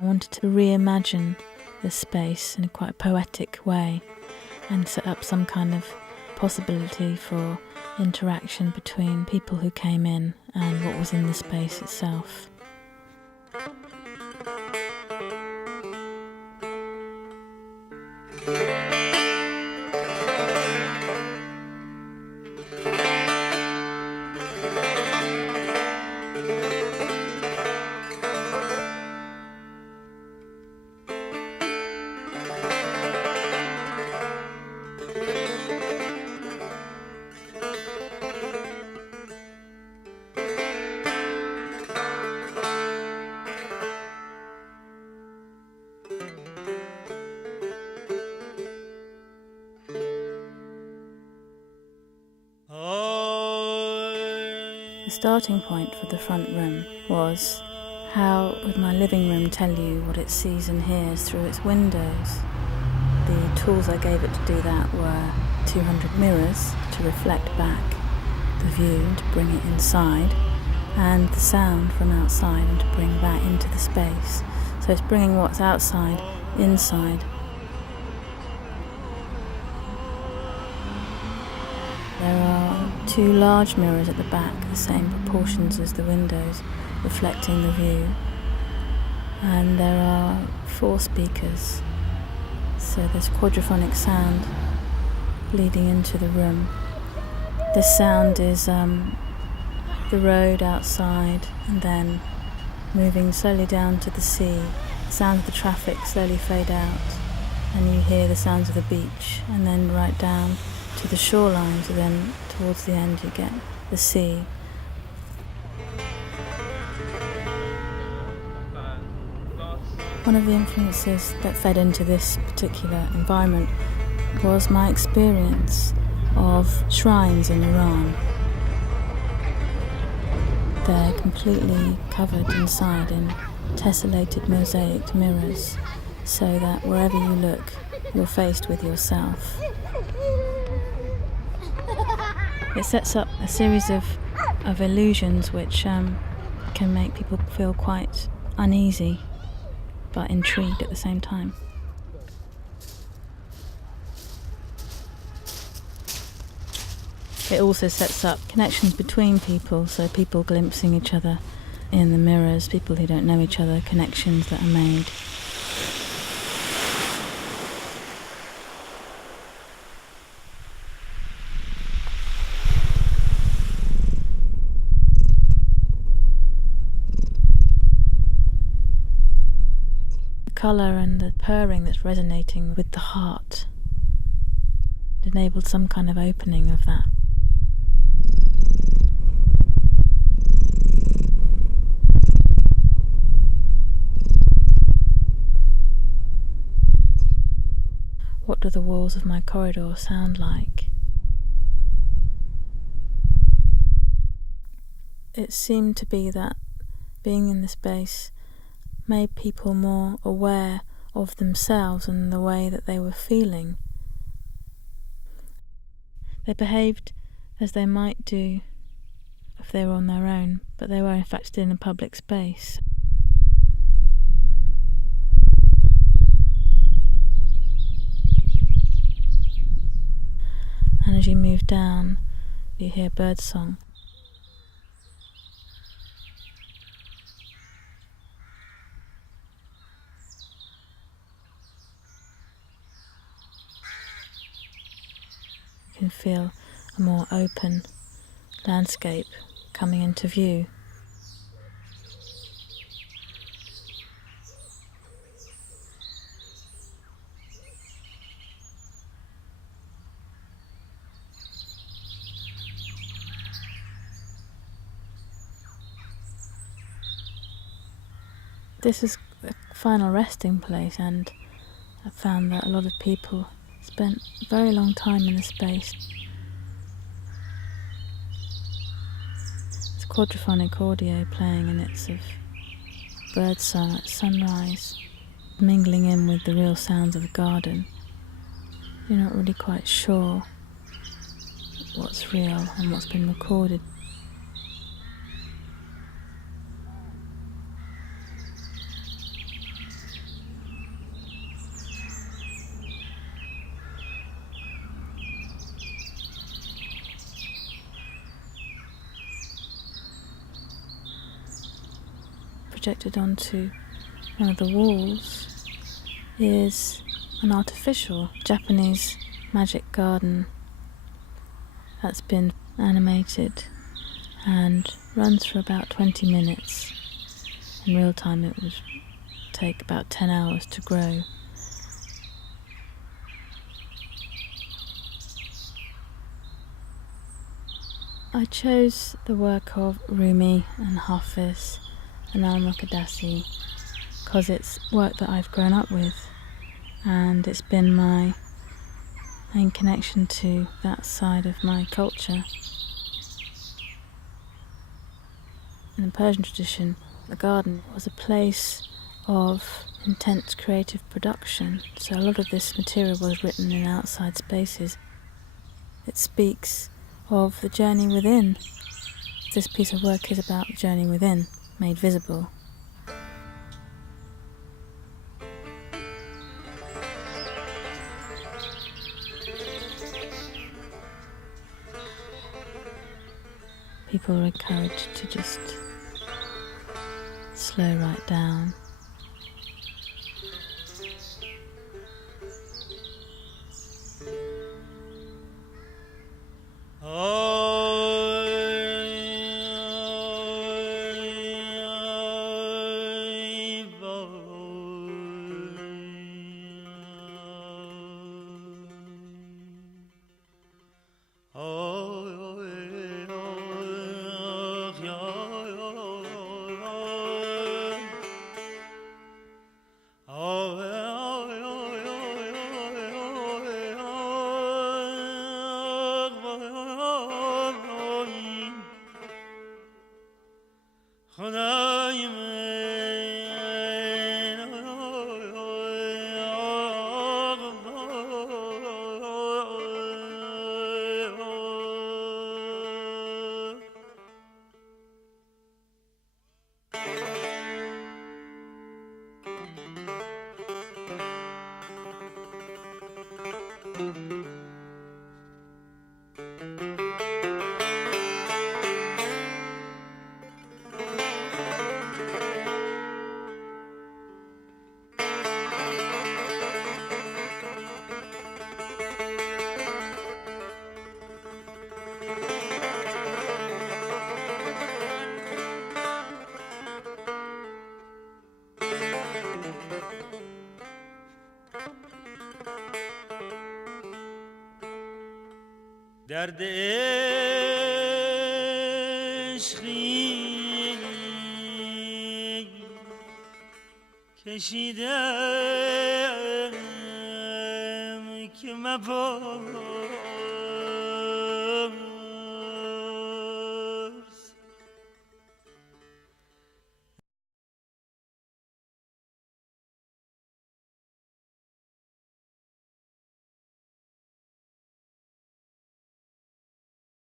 I wanted to reimagine the space in a quite poetic way and set up some kind of possibility for interaction between people who came in and what was in the space itself. The starting point for the front room was, how would my living room tell you what it sees and hears through its windows? The tools I gave it to do that were 200 mirrors to reflect back the view and to bring it inside, and the sound from outside and to bring that into the space. So it's bringing what's outside inside. There are 2 large mirrors at the back, the same proportions as the windows, reflecting the view. And there are 4 speakers, so there's quadraphonic sound leading into the room. The sound is the road outside, and then moving slowly down to the sea. The sounds of the traffic slowly fade out, and you hear the sounds of the beach, and then right down to the shoreline, so then towards the end you get the sea. One of the influences that fed into this particular environment was my experience of shrines in Iran. They're completely covered inside in tessellated mosaic mirrors, so that wherever you look, you're faced with yourself. It sets up a series of illusions which can make people feel quite uneasy but intrigued at the same time. It also sets up connections between people, so people glimpsing each other in the mirrors, people who don't know each other, connections that are made. Colour and the purring that's resonating with the heart. It enabled some kind of opening of that. What do the walls of my corridor sound like? It seemed to be that being in the space made people more aware of themselves and the way that they were feeling. They behaved as they might do if they were on their own, but they were in fact still in a public space. And as you move down, you hear birdsong. You can feel a more open landscape coming into view. This is the final resting place, and I found that a lot of people spent a very long time in the space. It's quadraphonic audio playing, and it's of birdsong at sunrise, mingling in with the real sounds of the garden. You're not really quite sure what's real and what's been recorded. projected onto one of the walls is an artificial Japanese magic garden that's been animated and runs for about 20 minutes. In real time it would take about 10 hours to grow. I chose the work of Rumi and Hafiz and al-Muqaddasi because it's work that I've grown up with, and it's been my main connection to that side of my culture. In the Persian tradition, the garden was a place of intense creative production, so a lot of this material was written in outside spaces. It speaks of the journey within. This piece of work is about the journey within, made visible. People are encouraged to just slow right down. درد عشقی کشیدم که مباد